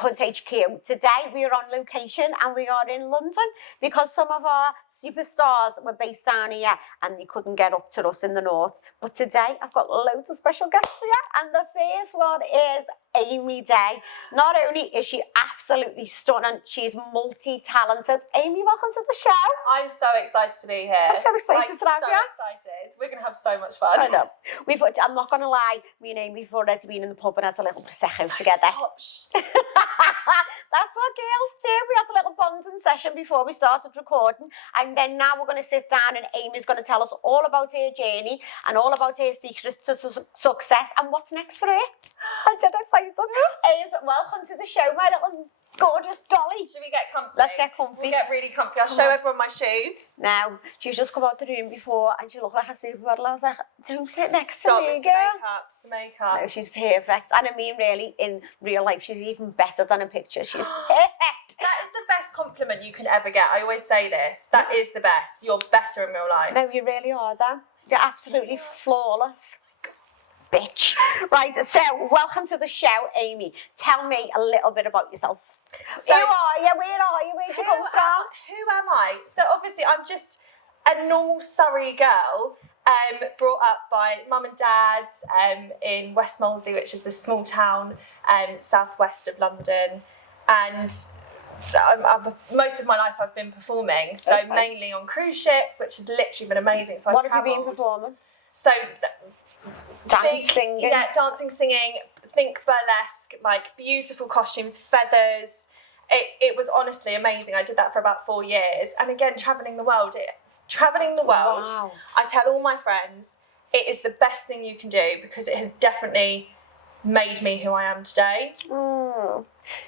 Hunt HQ. Today we are on location and we are in London because some of our superstars were based down here and they couldn't get up to us in the north. But today I've got loads of special guests for you, and the first one is Amy Day. Not only is she absolutely stunning, she's multi-talented. Amy, welcome to the show. I'm so excited to be here. I'm so excited to have you. Excited. We're going to have so much fun. I know. I'm not going to lie, me and Amy before had been in the pub and had a little prosecco together. That's what girls do. We had a little bonding session before we started recording, and then now we're going to sit down and Amy's going to tell us all about her journey and all about her secrets to success and what's next for her. I'm so excited. Welcome to the show, my little gorgeous dolly. Should we get comfy? Let's get comfy. We'll get really comfy. I'll show everyone my shoes. Now, she's just come out the room before and she looked like a supermodel. I was like, don't sit next Stop, to me, it's girl. It's the makeup. No, she's perfect. And I mean, really, in real life, she's even better than in pictures. She's perfect. That is the best compliment you can ever get. I always say this. That is the best. You're better in real life. No, you really are, though. You're absolutely flawless. Bitch. Right, so welcome to the show, Amy. Tell me a little bit about yourself. So, who are you? Where are you? Where'd you come from? Who am I? So obviously I'm just a normal Surrey girl, brought up by mum and dad in West Molesey, which is this small town southwest of London. And most of my life I've been performing, so mainly on cruise ships, which has literally been amazing. So what have you been performing? So dancing, dancing, singing, think burlesque, like beautiful costumes, feathers. It was honestly amazing. I did that for about 4 years, and again, traveling the world. Wow. I tell all my friends, it is the best thing you can do because it has definitely made me who I am today.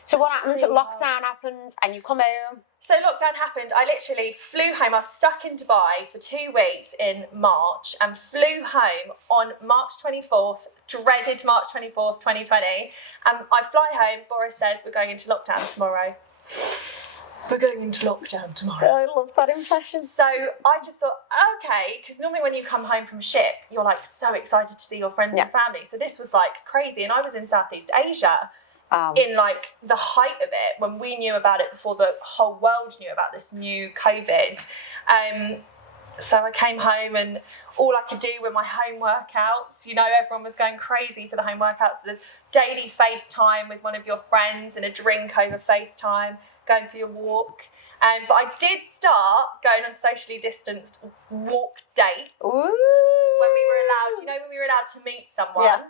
So what happened? Lockdown happened and you come home. So lockdown happened. I literally flew home. I was stuck in Dubai for 2 weeks in March and flew home on March 24th, dreaded March 24th, 2020. I fly home, Boris says, we're going into lockdown tomorrow. We're going into lockdown tomorrow. I love that impression. So I just thought, okay, because normally when you come home from a ship, you're like so excited to see your friends and family. So this was like crazy. And I was in Southeast Asia in like the height of it when we knew about it before the whole world knew about this new COVID. So I came home and all I could do were my home workouts. You know, everyone was going crazy for the home workouts, the daily FaceTime with one of your friends and a drink over FaceTime, going for your walk. But I did start going on socially distanced walk dates. Ooh. When we were allowed, when we were allowed to meet someone. Yeah.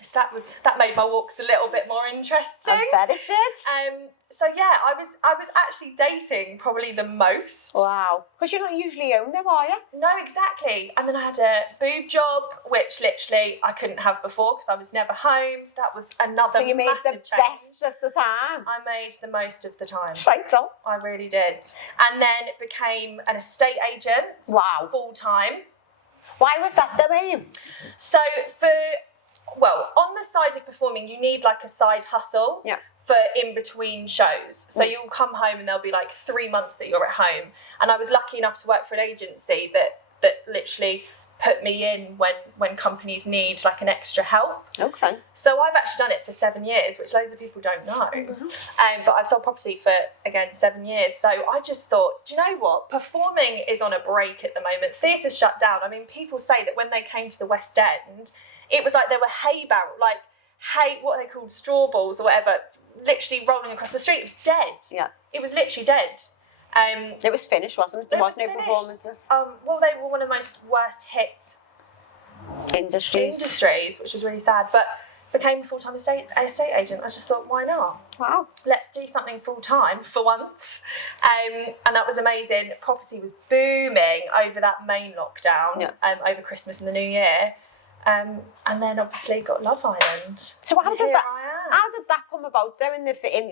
So that made my walks a little bit more interesting. I bet it did. So yeah, I was actually dating probably the most. Wow. Because you're not usually home though, are you? No, exactly. And then I had a boob job, which literally I couldn't have before because I was never home. So that was another massive change. So you made the best of the time. I made the most of the time. Right on. I really did. And then became an estate agent. Wow. Full time. Why was that the aim? So on the side of performing, you need like a side hustle for in between shows. So you'll come home and there'll be like 3 months that you're at home. And I was lucky enough to work for an agency that literally put me in when companies need like an extra help. Okay. So I've actually done it for 7 years, which loads of people don't know. Mm-hmm. But I've sold property for, again, 7 years. So I just thought, do you know what? Performing is on a break at the moment. Theatre's shut down. I mean, people say that when they came to the West End, it was like there were what are they called, straw balls or whatever, literally rolling across the street. It was dead. Yeah. It was literally dead. It was finished, wasn't it? There was no performances. Well, they were one of the most worst hit industries, which was really sad. But became a full-time estate agent. I just thought, why not? Wow. Let's do something full-time for once. And that was amazing. Property was booming over that main lockdown, over Christmas and the New Year. And then obviously got Love Island. So how did that come about though?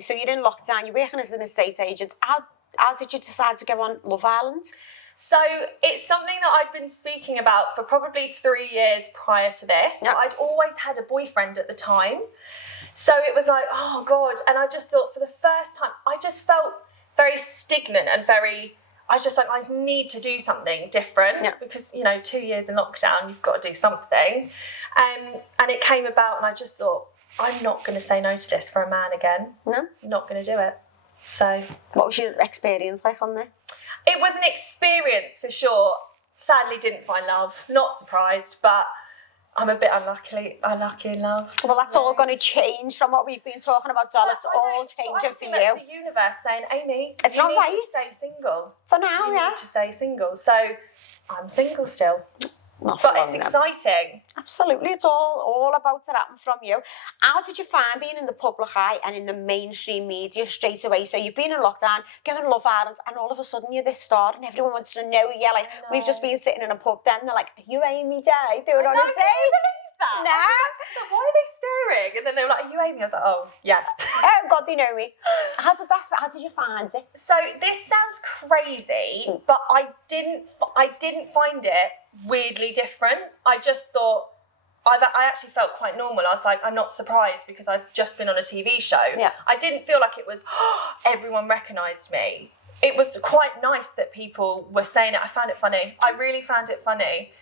So you're in lockdown, you're working as an estate agent. How did you decide to go on Love Island? So it's something that I'd been speaking about for probably 3 years prior to this. Yep. I'd always had a boyfriend at the time. So it was like, oh God. And I just thought for the first time, I just felt very stagnant and I just need to do something different because, 2 years in lockdown, you've got to do something. And it came about and I just thought, I'm not going to say no to this for a man again. No? Not going to do it. So. What was your experience like on there? It was an experience for sure. Sadly, didn't find love. Not surprised, but I'm a bit unlucky in love. Well, that's all going to change from what we've been talking about, doll. It's all changing for you. That's the universe saying, Amy, it's you not need right. to stay single. For now, you yeah. need to stay single. So I'm single still. Not but it's exciting. Absolutely, it's all about to happen from you. How did you find being in the public eye and in the mainstream media straight away? So you've been in lockdown, going to Love Island, and all of a sudden you're this star and everyone wants to know you. Like, we've just been sitting in a pub then, they're like, are you Amy Day doing on a date? That. No. Like, why are they staring? And then they were like, are you Amy? I was like, oh, yeah. Oh, God, they know me. How did you find it? So this sounds crazy, but I didn't find it weirdly different. I just thought, I actually felt quite normal. I was like, I'm not surprised because I've just been on a TV show. Yeah. I didn't feel like it was, everyone recognised me. It was quite nice that people were saying it. I found it funny. I really found it funny.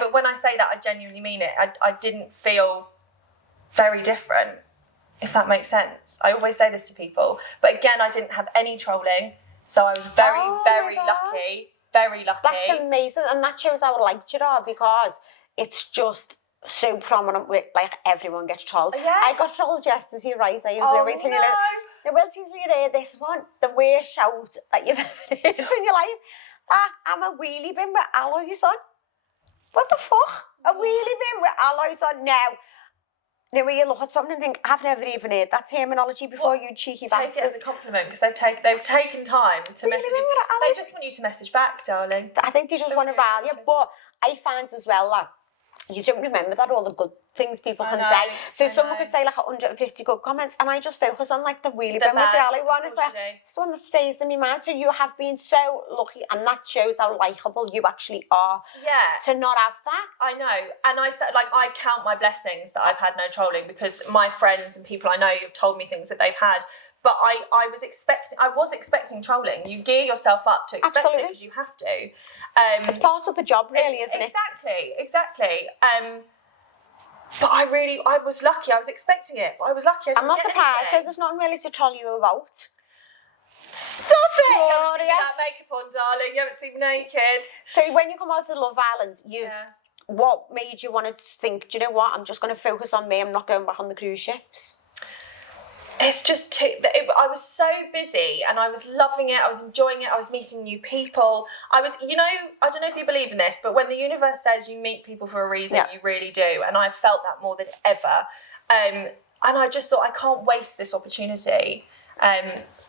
But when I say that, I genuinely mean it. I didn't feel very different, if that makes sense. I always say this to people. But again, I didn't have any trolling. So I was very, very lucky. Very lucky. That's amazing. And that shows how liked you are because it's just so prominent with, like, everyone gets trolled. Yeah. I got trolled just as you're right. I Oh, was no. Well, usually you hear this one, the worst shout that you've ever heard in your life. I'm a wheelie bin with alloys on. What the fuck? A wheelie bin with alloys on now. Now, when you look at something and think, I've never even heard that terminology before, you cheeky bastards. Take it as a compliment because they've taken time to message you. They just want you to message back, darling. I think they just want to rile you. But I find as well that you don't remember that all the good things people can say. So someone could say like 150 good comments and I just focus on like the wheelie bin with the alley one. It's like, it's the one that stays in my mind. So you have been so lucky and that shows how likeable you actually are. Yeah. To not have that. I know. And I said, like, I count my blessings that I've had no trolling because my friends and people I know have told me things that they've had. But I was expecting trolling. You gear yourself up to expect it because you have to. It's part of the job, really, isn't it? Exactly. But I was lucky. I was expecting it, but I was lucky. I'm not surprised. So there's nothing really to troll you about. Stop it! You haven't seen that makeup on, darling. You haven't seen me naked. So when you come out to Love Island, what made you want to think, do you know what? I'm just going to focus on me. I'm not going back on the cruise ships. It's just I was so busy and I was loving it. I was enjoying it. I was meeting new people. I don't know if you believe in this, but when the universe says you meet people for a reason, you really do. And I felt that more than ever. And I just thought I can't waste this opportunity.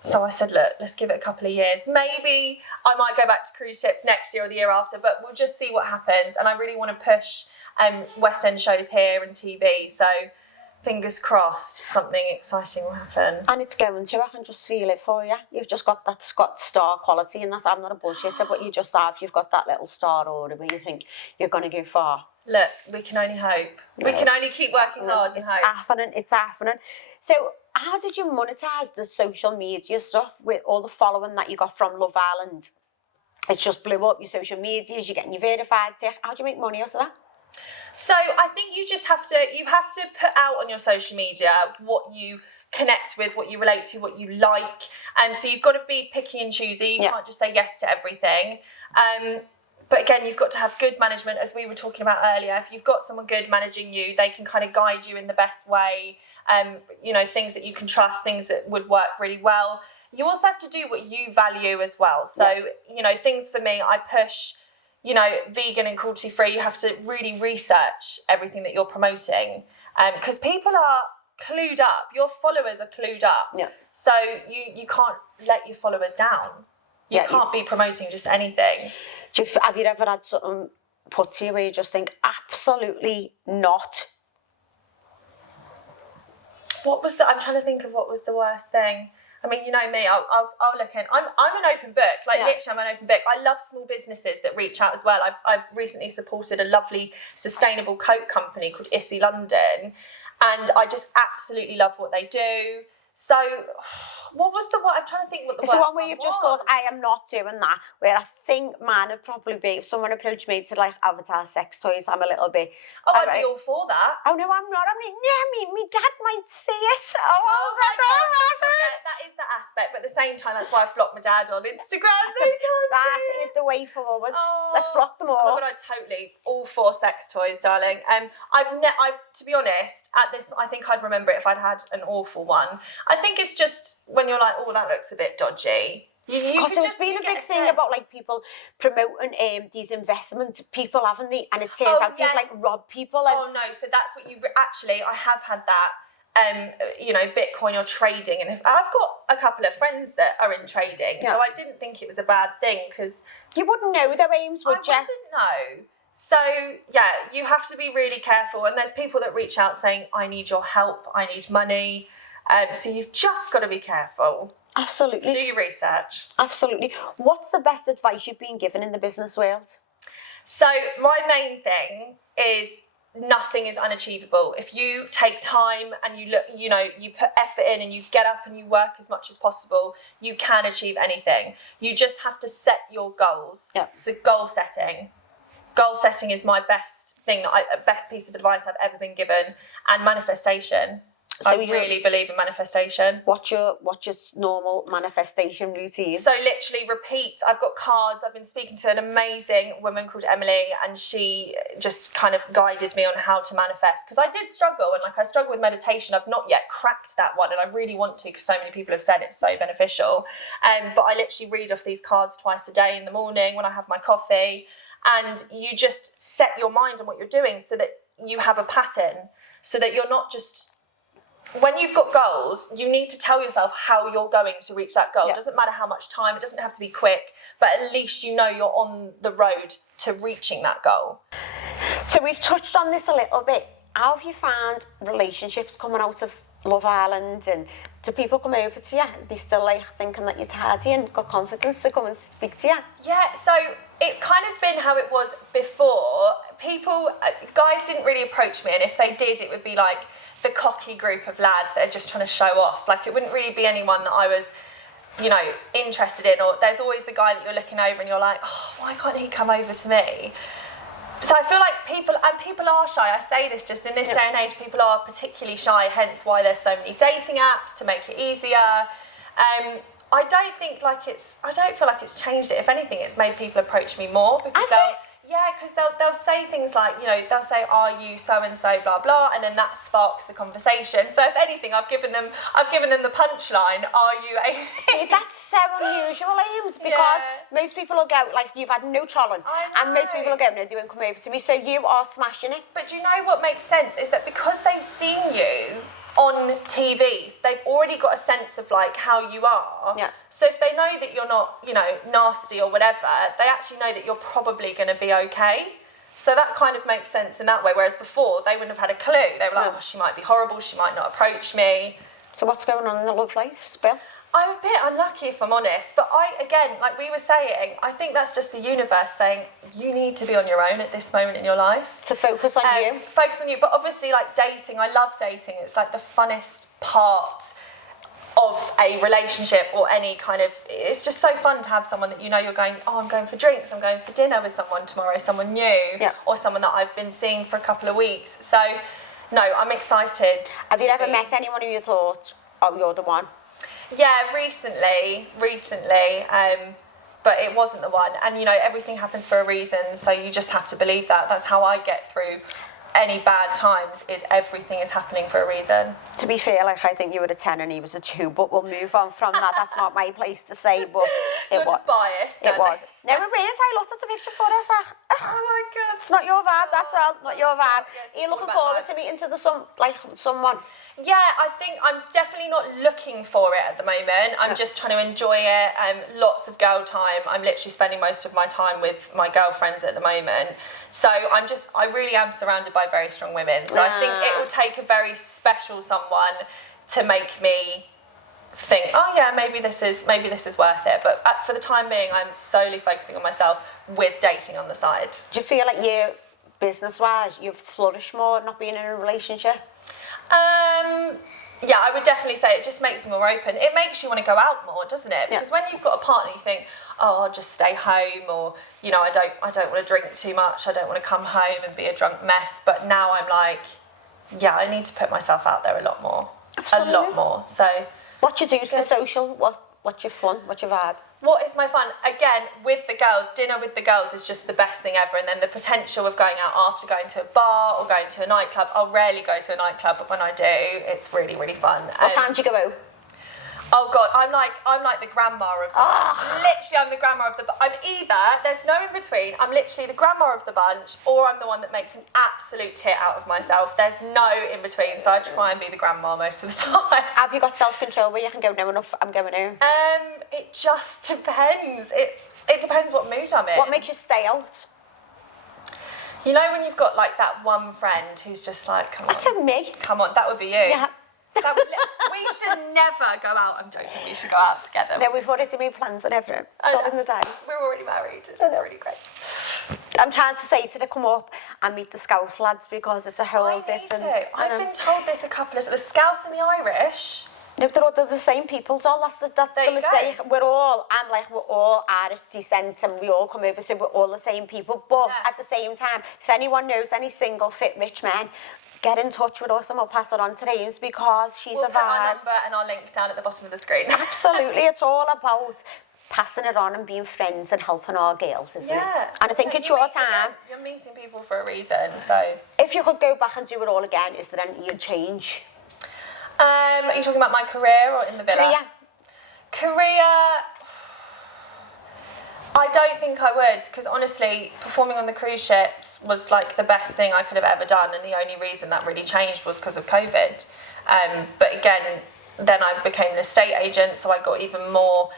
So I said, look, let's give it a couple of years. Maybe I might go back to cruise ships next year or the year after, but we'll just see what happens. And I really want to push West End shows here and TV. So fingers crossed, something exciting will happen. And it's going to, I can just feel it for you. You've just got that star quality, and I'm not a bullshitter, but you've got that little star aura where you think you're going to go far. Look, we can only hope. We can only keep working hard and hope. It's happening. So how did you monetize the social media stuff with all the following that you got from Love Island? It just blew up, your social medias, you're getting your verified tick. How do you make money out of that? So I think you have to put out on your social media what you connect with, what you relate to, what you like. So you've got to be picky and choosy. You can't just say yes to everything. But again, you've got to have good management, as we were talking about earlier. If you've got someone good managing you, they can kind of guide you in the best way. Things that you can trust, things that would work really well. You also have to do what you value as well. So, things for me, I push, vegan and cruelty free. You have to really research everything that you're promoting because people are clued up. Your followers are clued up. Yeah. So you can't let your followers down. You can't be promoting just anything. Have you ever had something put to you where you just think, absolutely not? I'm trying to think of what was the worst thing. I mean, you know me, I'll look in. I'm an open book. Literally, I'm an open book. I love small businesses that reach out as well. I've recently supported a lovely sustainable coat company called Issy London, and I just absolutely love what they do. So, what was the one? I'm trying to think what the It's the worst one where you've was. just thought, I am not doing that. Where I think mine would probably be if someone approached me to like advertise sex toys, I'm a little bit. Oh, I'd be all for that. Oh no, I'm not. I'm like, yeah, me dad might see it. Oh my God. Yeah, that is the aspect, but at the same time, that's why I've blocked my dad on Instagram. So he can't That see is the way forward. Oh. Let's block them all. Oh my God, I totally all for sex toys, darling. I've to be honest, at this, I think I'd remember it if I'd had an awful one. I think it's just when you're like, oh, that looks a bit dodgy. Because there's been a big thing about like people promoting these investment people, haven't they? And it turns out these like rob people. And... Oh no, so that's what you actually. I have had that. You know, Bitcoin or trading, and I've got a couple of friends that are in trading, so I didn't think it was a bad thing because you wouldn't know their aims, would you? I wouldn't know. So yeah, you have to be really careful. And there's people that reach out saying, "I need your help. I need money." So you've just got to be careful. Absolutely. Do your research. Absolutely. What's the best advice you've been given in the business world? So my main thing is nothing is unachievable. If you take time and you look, you know, you put effort in and you get up and you work as much as possible, you can achieve anything. You just have to set your goals. Yeah. So goal setting. Goal setting is my best thing, best piece of advice I've ever been given, and manifestation. So I really believe in manifestation. What's your normal manifestation routine? So literally repeat. I've got cards. I've been speaking to an amazing woman called Emily, and she just kind of guided me on how to manifest, because I did struggle, and like I struggle with meditation. I've not yet cracked that one, and I really want to because so many people have said it's so beneficial. But I literally read off these cards twice a day in the morning when I have my coffee, and you just set your mind on what you're doing so that you have a pattern, so that you're not just... When you've got goals, you need to tell yourself how you're going to reach that goal. It doesn't matter how much time, it doesn't have to be quick, but at least you know you're on the road to reaching that goal. So we've touched on this a little bit. How have you found relationships coming out of Love Island, and do people come over to you? They still like thinking that you're tidy and got confidence to come and speak to you? Yeah, so it's kind of been how it was before. Guys didn't really approach me, and if they did, it would be like the cocky group of lads that are just trying to show off. Like, it wouldn't really be anyone that I was, you know, interested in. Or there's always the guy that you're looking over and you're like, oh, why can't he come over to me? So I feel like people are shy. I say this just in this day and age, people are particularly shy, hence why there's so many dating apps to make it easier. I don't feel like it's changed it. If anything, it's made people approach me more, because they'll say things like, you know, they'll say, "Are you so and so, blah blah," and then that sparks the conversation. So if anything, I've given them the punchline. Are you a... See, that's so unusual, Ames, because most people will go like, "You've had no challenge," and most people will go, "No, they won't come over to me." So you are smashing it. But do you know what makes sense is that because they've seen you on TVs, they've already got a sense of like how you are. Yeah. So if they know that you're not, you know, nasty or whatever, they actually know that you're probably going to be okay. So that kind of makes sense in that way. Whereas before, they wouldn't have had a clue. They were like, "Oh, she might be horrible. She might not approach me." So what's going on in the love life, Spill? I'm a bit unlucky, if I'm honest, but again, like we were saying, I think that's just the universe saying you need to be on your own at this moment in your life. To focus on you. Focus on you, but obviously, like dating, I love dating. It's like the funnest part of a relationship or any kind of... It's just so fun to have someone that you know you're going, "Oh, I'm going for drinks, I'm going for dinner with someone tomorrow, someone new," or someone that I've been seeing for a couple of weeks. So, no, I'm excited. Have you ever met anyone who you thought, "Oh, you're the one"? Yeah, recently, but it wasn't the one. And, you know, everything happens for a reason, so you just have to believe that. That's how I get through any bad times, is everything is happening for a reason. To be fair, like, I think you were a 10 and he was a 2, but we'll move on from that. That's not my place to say, but You're just biased. It was. No, it is. I looked at the picture for us. Oh my God. It's not your vibe, that's all. Not your vibe. Yes, Are you looking forward to meeting to someone? Yeah, I think I'm definitely not looking for it at the moment. I'm just trying to enjoy it. Lots of girl time. I'm literally spending most of my time with my girlfriends at the moment. So I really am surrounded by very strong women. So I think it will take a very special someone to make me think, "Oh yeah, maybe this is worth it." But for the time being, I'm solely focusing on myself with dating on the side. Do you feel like you, business-wise, you've flourished more not being in a relationship? Yeah, I would definitely say it just makes me more open. It makes you want to go out more, doesn't it? Because when you've got a partner, you think, oh, I'll just stay home, or I don't want to drink too much. I don't want to come home and be a drunk mess. But now I'm like, yeah, I need to put myself out there a lot more. Absolutely. A lot more. So what you do for social? What's your fun? What's your vibe? What is my fun? Again, with the girls, dinner with the girls is just the best thing ever. And then the potential of going out after, going to a bar or going to a nightclub. I'll rarely go to a nightclub, but when I do, it's really, really fun. What time do you go out? Oh God, I'm like the grandma of literally I'm the grandma of the I'm either, there's no in between, I'm literally the grandma of the bunch, or I'm the one that makes an absolute tit out of myself. There's no in between, so I try and be the grandma most of the time. Have you got self-control where you can go, no enough, I'm going home? It just depends. It depends what mood I'm in. What makes you stay out? You know when you've got like that one friend who's just like, come on. That's me. Come on, that would be you. Yeah. We should never go out. I'm joking. We should go out together. No, we've already made plans and everything. It's all in the day. We're already married. It's really great. I'm trying to say to them, come up and meet the Scouse lads because it's a whole different. I've been told this a couple of the Scouse and the Irish. No, they're the same people, so that's the mistake. We're all Irish descent and we all come over, so we're all the same people. But at the same time, if anyone knows any single fit rich men, get in touch with us and we'll pass it on to James because she's a vibe. We'll put our number and our link down at the bottom of the screen. Absolutely, it's all about passing it on and being friends and helping our girls, isn't it? And I think it's your time. You're meeting people for a reason, so. If you could go back and do it all again, is there anything you'd change? Are you talking about my career or in the villa? Career, I don't think I would, because honestly, performing on the cruise ships was like the best thing I could have ever done, and the only reason that really changed was because of COVID. But again, then I became an estate agent, so I got even more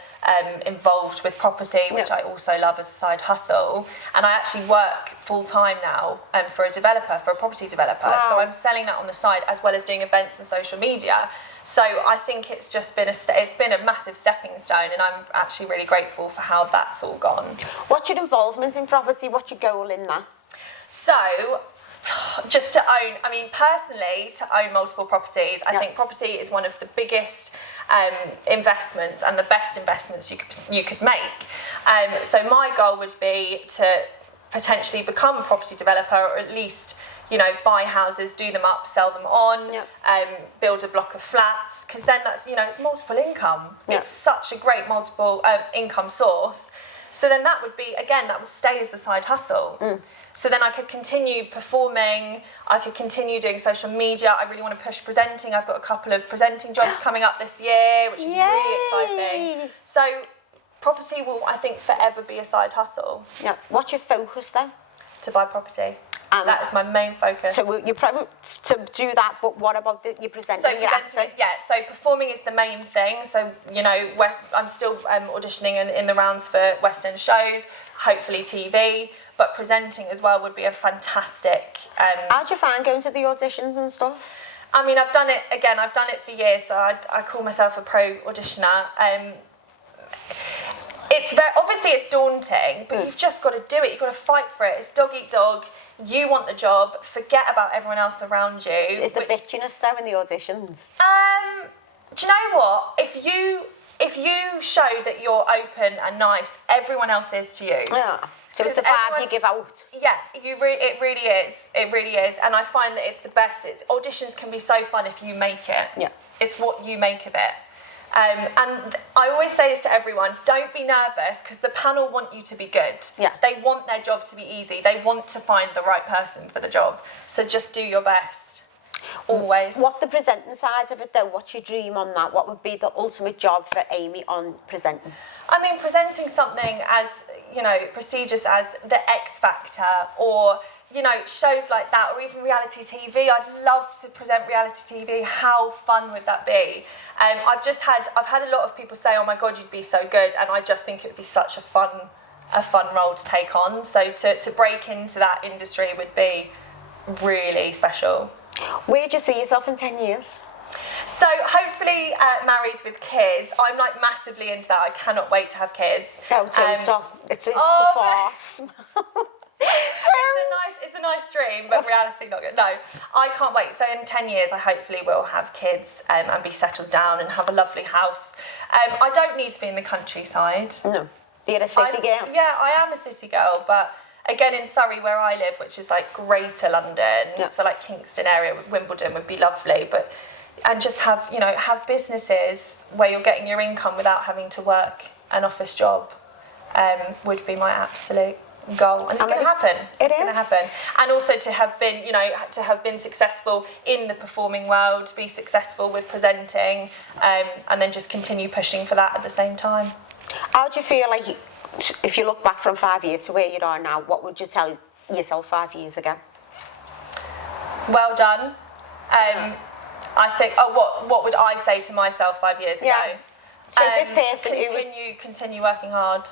involved with property, which I also love as a side hustle. And I actually work full time now for a property developer. Wow. So I'm selling that on the side as well as doing events and social media. So I think it's just been it's been a massive stepping stone, and I'm actually really grateful for how that's all gone. What's your involvement in property? What's your goal in that? So, just to own, I mean, personally, to own multiple properties, I think property is one of the biggest investments and the best investments you could make. So my goal would be to potentially become a property developer, or at least, buy houses, do them up, sell them on, build a block of flats, because then that's, it's multiple income. It's such a great multiple income source. So then that would stay as the side hustle. So then I could continue performing, I could continue doing social media. I really want to push presenting. I've got a couple of presenting jobs coming up this year, which is really exciting. So property will, I think, forever be a side hustle. Yeah. What's your focus then? To buy property. That is my main focus. So you're probably to do that, but what about your presenting? So performing is the main thing. So, I'm still auditioning in the rounds for West End shows, hopefully TV, but presenting as well would be a fantastic... How do you find going to the auditions and stuff? I mean, I've done it for years, so I call myself a pro auditioner. It's obviously it's daunting, but you've just got to do it. You've got to fight for it. It's dog eat dog. You want the job. Forget about everyone else around you. Is the bitchiness though in the auditions? Do you know what? If you show that you're open and nice, everyone else is to you. Yeah. So it's a vibe you give out. Yeah, it really is. It really is. And I find that it's the best. Auditions can be so fun if you make it. Yeah. It's what you make of it. And I always say this to everyone, don't be nervous, because the panel want you to be good. Yeah. They want their job to be easy. They want to find the right person for the job. So just do your best. Always. What the presenting side of it though, what's your dream on that? What would be the ultimate job for Amy on presenting? I mean, presenting something as, prestigious as the X Factor, or, shows like that, or even reality TV. I'd love to present reality TV. How fun would that be? I've had a lot of people say, oh my God, you'd be so good. And I just think it would be such a fun role to take on. So to break into that industry would be really special. Where do you see yourself in 10 years? So hopefully married with kids. I'm like massively into that. I cannot wait to have kids. It's a farce. It's a nice dream, but reality not good. No, I can't wait. So in 10 years, I hopefully will have kids and be settled down and have a lovely house. I don't need to be in the countryside. No. You're a city girl? Yeah, I am a city girl, but again in Surrey where I live, which is like Greater London, so like Kingston area, Wimbledon would be lovely, and just have, you know, have businesses where you're getting your income without having to work an office job would be my absolute goal, and it's going to happen. It's going to happen. And also to have been, you know, to have been successful in the performing world, be successful with presenting, and then just continue pushing for that at the same time. How do you feel like, if you look back from 5 years to where you are now, what would you tell yourself 5 years ago? Well done. I think, what would I say to myself 5 years ago? So this person continue working hard,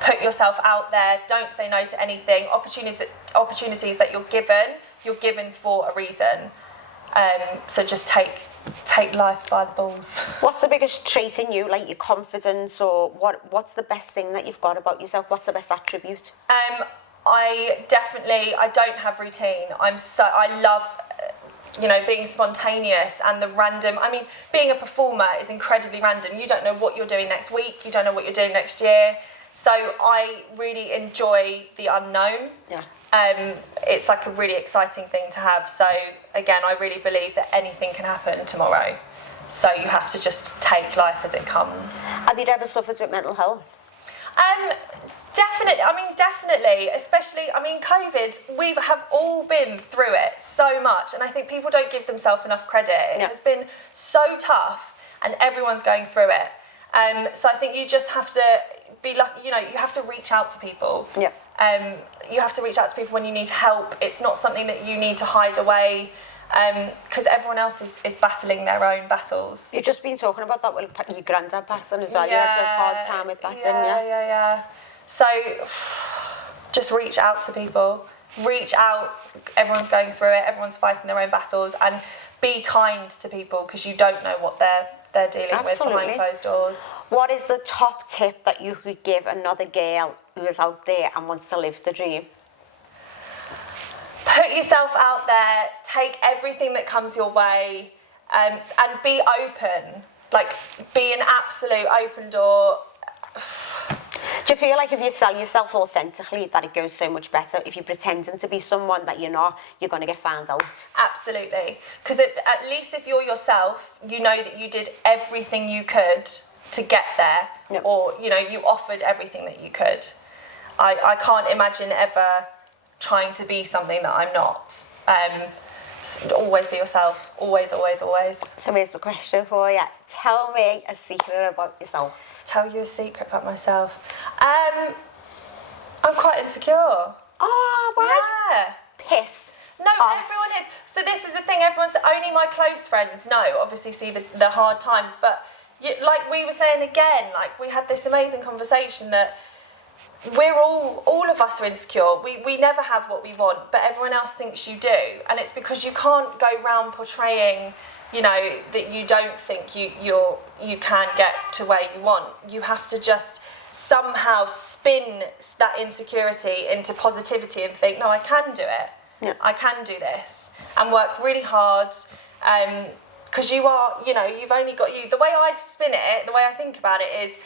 put yourself out there, don't say no to anything. Opportunities that you're given for a reason. So just take life by the balls. What's the biggest trait in you, like your confidence, or what's the best thing that you've got about yourself? What's the best attribute? I don't have routine. I love, you know, being spontaneous and the random. I mean, being a performer is incredibly random. You don't know what you're doing next week. You don't know what you're doing next year. So I really enjoy the unknown. Yeah. It's like a really exciting thing to have. So again, I really believe that anything can happen tomorrow. So you have to just take life as it comes. Have you ever suffered with mental health? Definitely. Especially, COVID, we have all been through it so much. And I think people don't give themselves enough credit. It has been so tough and everyone's going through it. So I think you just have to be lucky, you know, you have to reach out to people. Yeah. You have to reach out to people when you need help. It's not something that you need to hide away, because everyone else is battling their own battles. You've just been talking about that with your granddad passing as well. You had a hard time with that, didn't you? Yeah. So just reach out to people. Reach out. Everyone's going through it. Everyone's fighting their own battles, and be kind to people because you don't know what they're dealing with behind closed doors. What is the top tip that you could give another girl who is out there and wants to live the dream? Put yourself out there, take everything that comes your way, and be open. Like, be an absolute open door. Do you feel like if you sell yourself authentically that it goes so much better? If you're pretending to be someone that you're not, you're going to get found out? Absolutely. Because at least if you're yourself, you know that you did everything you could to get there. Yep. Or, you know, you offered everything that you could. I can't imagine ever trying to be something that I'm not. Always be yourself. Always, always, always. So here's the question for you. Tell me a secret about yourself. Tell you a secret about myself. I'm quite insecure. Oh, why? Yeah. Piss. No, everyone is. So this is the thing, only my close friends know, obviously see the hard times, but like we were saying again, like we had this amazing conversation that we're all of us are insecure. We never have what we want, but everyone else thinks you do. And it's because you can't go round portraying, you know, that you don't think you can get to where you want. You have to just somehow spin that insecurity into positivity and think, no, I can do it. Yeah. I can do this. And work really hard. Because you are, you know, you've only got you. The way I spin it, the way I think about it is,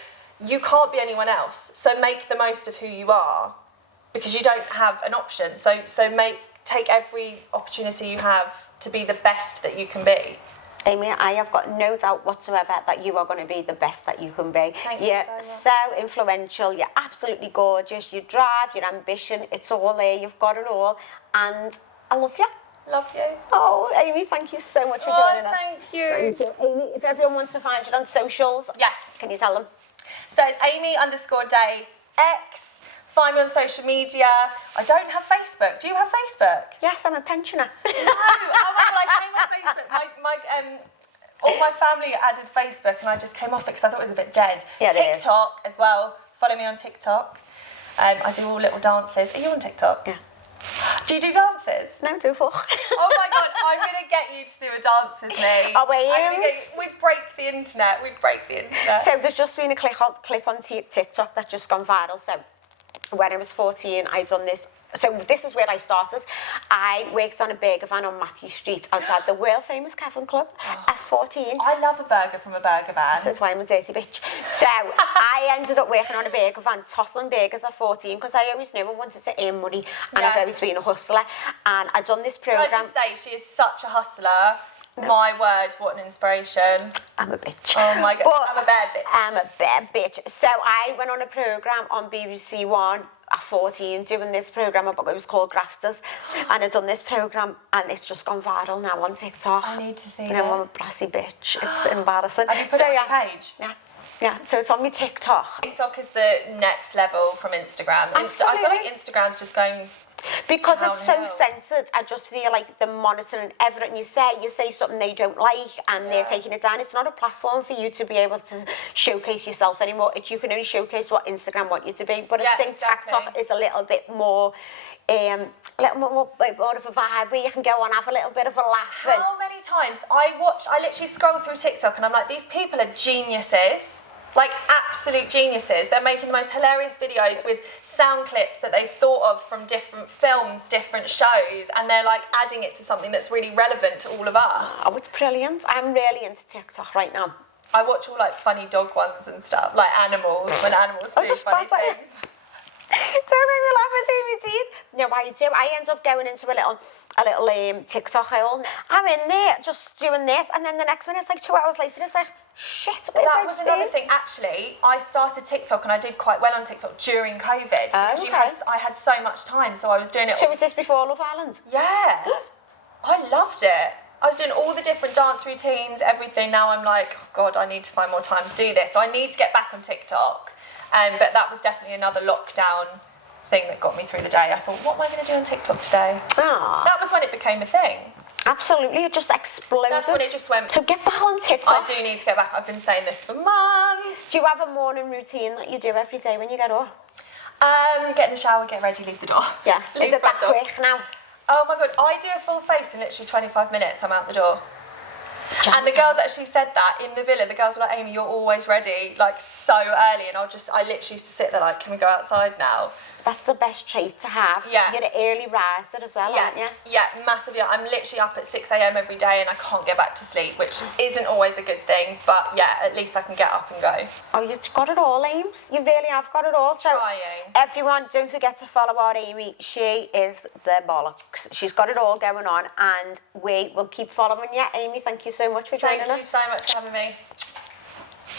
you can't be anyone else. So make the most of who you are, because you don't have an option. So take every opportunity you have to be the best that you can be. Amy, I have got no doubt whatsoever that you are going to be the best that you can be. Thank you so much. So influential, you're absolutely gorgeous, your drive, your ambition, it's all there, you've got it all, and I love you. Love you. Oh, Amy, thank you so much for joining us. Thank you. Amy, if everyone wants to find you on socials, yes, can you tell them? So it's Amy_Day X. Find me on social media. I don't have Facebook. Do you have Facebook? Yes, I'm a pensioner. No, I came on Facebook. All my family added Facebook, and I just came off it because I thought it was a bit dead. Yeah, TikTok as well. Follow me on TikTok. I do all little dances. Are you on TikTok? Yeah. Do you do dances? No, do four. Oh my God, I'm going to get you to do a dance with me. Oh, wait. We'd break the internet. So there's just been a clip on TikTok that's just gone viral. So when I was 14, I done this. So this is where I started. I worked on a burger van on Matthew Street outside the world famous Kevin Club at 14. I love a burger from a burger van. That's why I'm a dirty bitch. So I ended up working on a burger van, tossing burgers at 14 because I always knew I wanted to earn money and I've always been a hustler. And I'd done this programme. Can I just say, she is such a hustler. No. My word, what an inspiration. I'm a bitch. Oh my God, I'm a bad bitch. I'm a bad bitch. So I went on a programme on BBC One at 14 doing this programme, it was called Grafters, and I'd done this programme and it's just gone viral now on TikTok. I need to see it. I'm a brassy bitch. It's embarrassing. Have you put it on your page? Yeah, so it's on my TikTok. TikTok is the next level from Instagram. Absolutely. I feel like Instagram's just going... Because it's so censored, I just feel like they're monitoring everything you say something they don't like and they're taking it down. It's not a platform for you to be able to showcase yourself anymore. You can only showcase what Instagram want you to be. But I think TikTok is a little bit more, more of a vibe where you can go on, have a little bit of a laugh. How many times I literally scroll through TikTok and I'm like, these people are geniuses. Like absolute geniuses. They're making the most hilarious videos with sound clips that they've thought of from different films, different shows, and they're like adding it to something that's really relevant to all of us. Oh, it's brilliant. I'm really into TikTok right now. I watch all like funny dog ones and stuff, like animals, when animals do funny things. Don't make me laugh at me teeth. No, I do. I end up going into a little TikTok hole. I'm in there just doing this, and then the next minute, it's like 2 hours later, it's like, shit, that was another thing. Actually, I started TikTok and I did quite well on TikTok during COVID because I had so much time, so I was doing it. So was this before Love Island? Yeah, I loved it. I was doing all the different dance routines, everything. Now I'm like, oh God, I need to find more time to do this. So I need to get back on TikTok. But that was definitely another lockdown thing that got me through the day. I thought, what am I going to do on TikTok today? That was when it became a thing. Absolutely, it just exploded. That's when it just went. So get back on TikTok. I do need to get back. I've been saying this for months. Do you have a morning routine that you do every day when you get up? Get in the shower, get ready, leave the door. Yeah. Is it that quick now? Oh my God, I do a full face in literally 25 minutes, I'm out the door. And the girls actually said that in the villa. The girls were like, Amy, you're always ready, like so early. And I literally used to sit there like, can we go outside now? That's the best trait to have. Yeah. You're an early riser as well, aren't you? Yeah, massively. I'm literally up at 6 a.m. every day and I can't get back to sleep, which isn't always a good thing. But yeah, at least I can get up and go. Oh, you've got it all, Ames. You really have got it all. So trying. Everyone, don't forget to follow our Amy. She is the bollocks. She's got it all going on and we will keep following you. Amy, thank you so much for joining us. Thank you so much for having me.